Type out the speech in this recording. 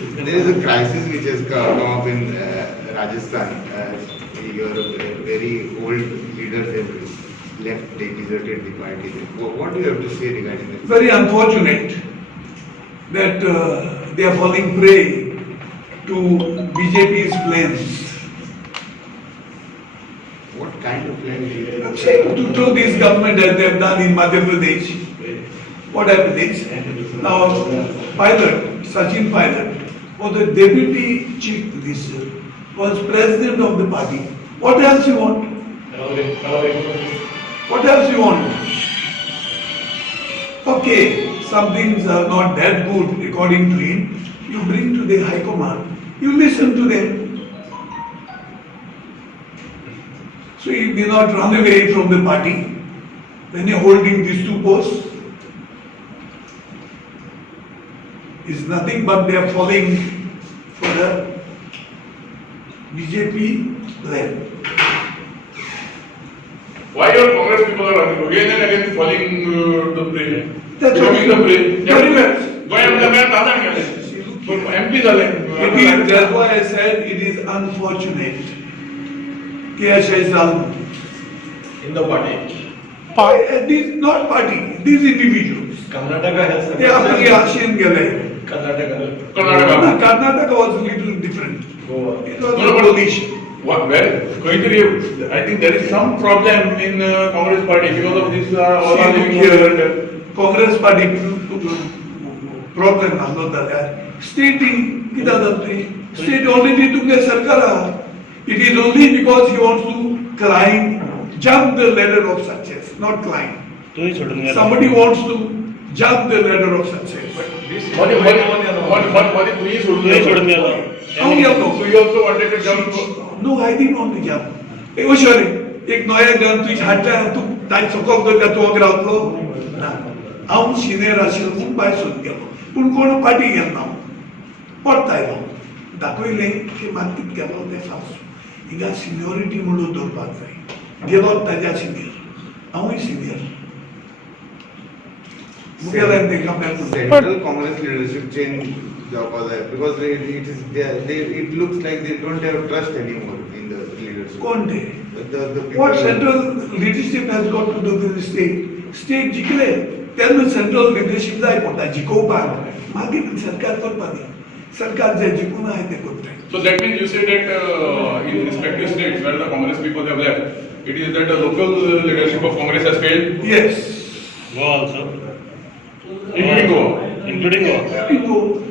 There is a crisis which has come up in Rajasthan. Your very old leaders have left, they deserted the party. What do you have to say regarding this? Very unfortunate that they are falling prey to BJP's plans. What kind of plan do you have? To throw this government as they have done in Madhya Pradesh. What happened is, now Pilot, Sachin Pilot, was the deputy chief minister, was president of the party. What else you want? What else you want? Okay, some things are not that good according to him. You bring to the High Command, you listen to them. So he may not run away from the party when you're holding these two posts. It's nothing but they are falling for the BJP plan. Why your Congress people are again and again falling the prey? That's Becoming the prey. Very well. MP झाले. That's why I said it is unfortunate. KSI in the party. These not party, these individuals. Karnataka has They are very Asian Gale. Karnataka. Karnataka was a little different. Goa. It was No, a but- coalition. What? Where? I think there is some problem in Congress party because of this. All are living here. Congress party problem not that. State state already took the Sarkar. It is only because he wants to climb, jump the ladder of success, not climb. Somebody wants to jump the ladder of success. What please How you know? So you also wanted to jump. No, I didn't want to jump. It was sure. एक नया gun तू हाडला तू ताई सकल करता तू अगर आतलो ना हांव सिनियर आशिल पूण बाय सोद गेलो पूण कोण पार्टी घेतना पडतायलो दाखयले की मातीत गेलो ते सावस हिंगा सिनियरिटी म्हणून दवरपाक जाय गेलो ताज्या सिनियर हांवूय सिनियर मुगेले तेका मेळटा Central Congress leadership change because it looks like they don't have trust anymore in the leadership. कोण ते The people What central leadership has got to do with the state? State जिखले तेन्ना central leadership जाय पडटा जिखोवपाक मागीर सरकार करपाक जाय सरकार जे जिखून आहा ते करता So that means you say that in respective states where the Congress people have left, it is that the local leadership of Congress has failed, Yes. Goa also. including Goa. Including Goa. People